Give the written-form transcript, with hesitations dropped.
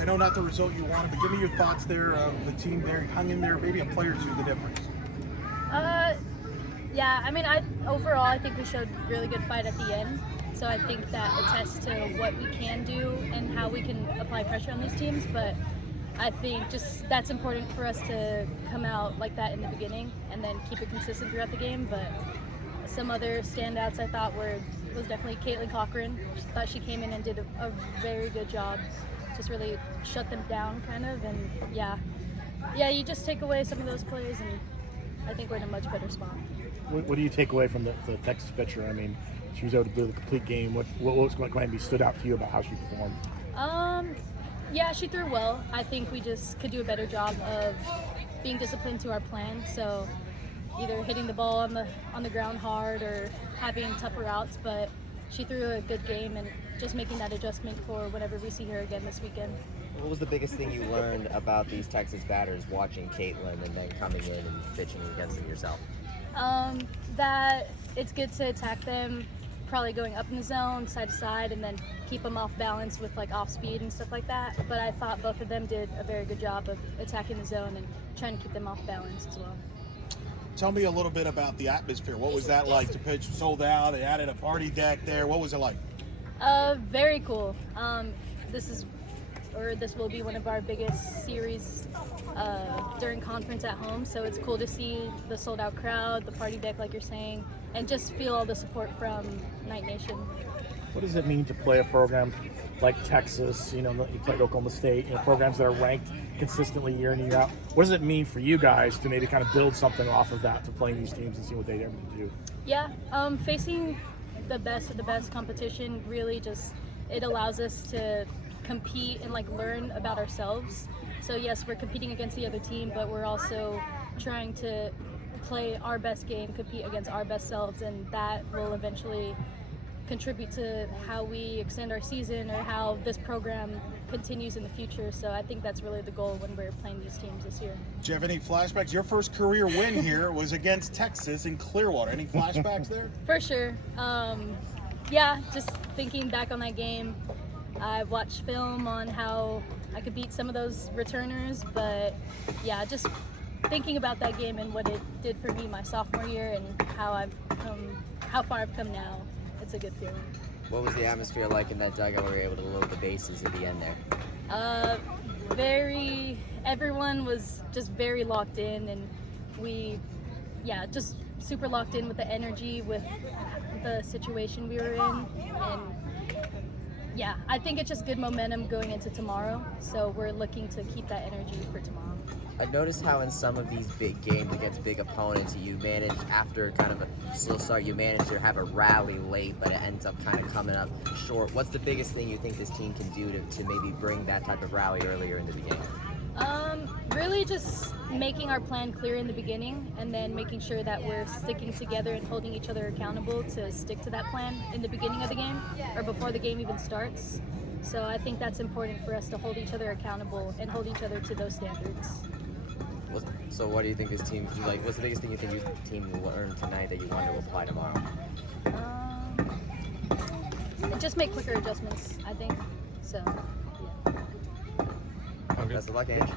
I know not the result you wanted, but give me your thoughts there of the team there, hung in there, maybe a play or two, the difference. Yeah, I mean, overall, I think we showed really good fight at the end. So I think that attests to what we can do and how we can apply pressure on these teams. But I think just that's important for us to come out like that in the beginning and then keep it consistent throughout the game. But some other standouts I thought was definitely Caitlin Cochran. I thought she came in and did a very good job. Just really shut them down, kind of. And yeah, you just take away some of those plays, and I think we're in a much better spot. What do you take away from the Texas pitcher? I mean, she was able to do the complete game. What was going to be stood out to you about how she performed? Yeah, she threw well. I think we just could do a better job of being disciplined to our plan. So either hitting the ball on the ground hard or having tougher routes. But she threw a good game and just making that adjustment for whenever we see her again this weekend. What was the biggest thing you learned about these Texas batters watching Caitlin and then coming in and pitching against them yourself? That it's good to attack them, probably going up in the zone, side to side, and then keep them off balance with like off speed and stuff like that. But I thought both of them did a very good job of attacking the zone and trying to keep them off balance as well. Tell me a little bit about the atmosphere. What was that like to pitch sold out? They added a party deck there. What was it like? Very cool. This will be one of our biggest series during conference at home, so it's cool to see the sold out crowd, the party deck like you're saying, and just feel all the support from Night Nation. What does it mean to play a program like Texas? You played Oklahoma State, programs that are ranked consistently year in and year out. What does it mean for you guys to maybe kind of build something off of that, to playing these teams and see what they're able to do? Yeah, facing the best of the best competition really just, it allows us to compete and like learn about ourselves. So yes, we're competing against the other team, but we're also trying to play our best game, compete against our best selves, and that will eventually contribute to how we extend our season or how this program continues in the future. So I think that's really the goal when we're playing these teams this year. Do you have any flashbacks? Your first career win here was against Texas in Clearwater. Any flashbacks there? For sure. Yeah, just thinking back on that game, I watched film on how I could beat some of those returners, but yeah, just thinking about that game and what it did for me my sophomore year and how far I've come now, it's a good feeling. What was the atmosphere like in that dugout where we were able to load the bases at the end there? Everyone was just very locked in, and just super locked in with the energy, with the situation we were in, and yeah, I think it's just good momentum going into tomorrow, so we're looking to keep that energy for tomorrow. I noticed how in some of these big games against big opponents, you manage, after kind of a slow start, you manage to have a rally late, but it ends up kind of coming up short. What's the biggest thing you think this team can do to maybe bring that type of rally earlier in the beginning? Really just making our plan clear in the beginning, and then making sure that we're sticking together and holding each other accountable to stick to that plan in the beginning of the game or before the game even starts. So I think that's important for us to hold each other accountable and hold each other to those standards. So what do you think this team, what's the biggest thing you think your team learned tonight that you want to apply tomorrow? Just make quicker adjustments, I think. So, yeah. Best of luck, Ange.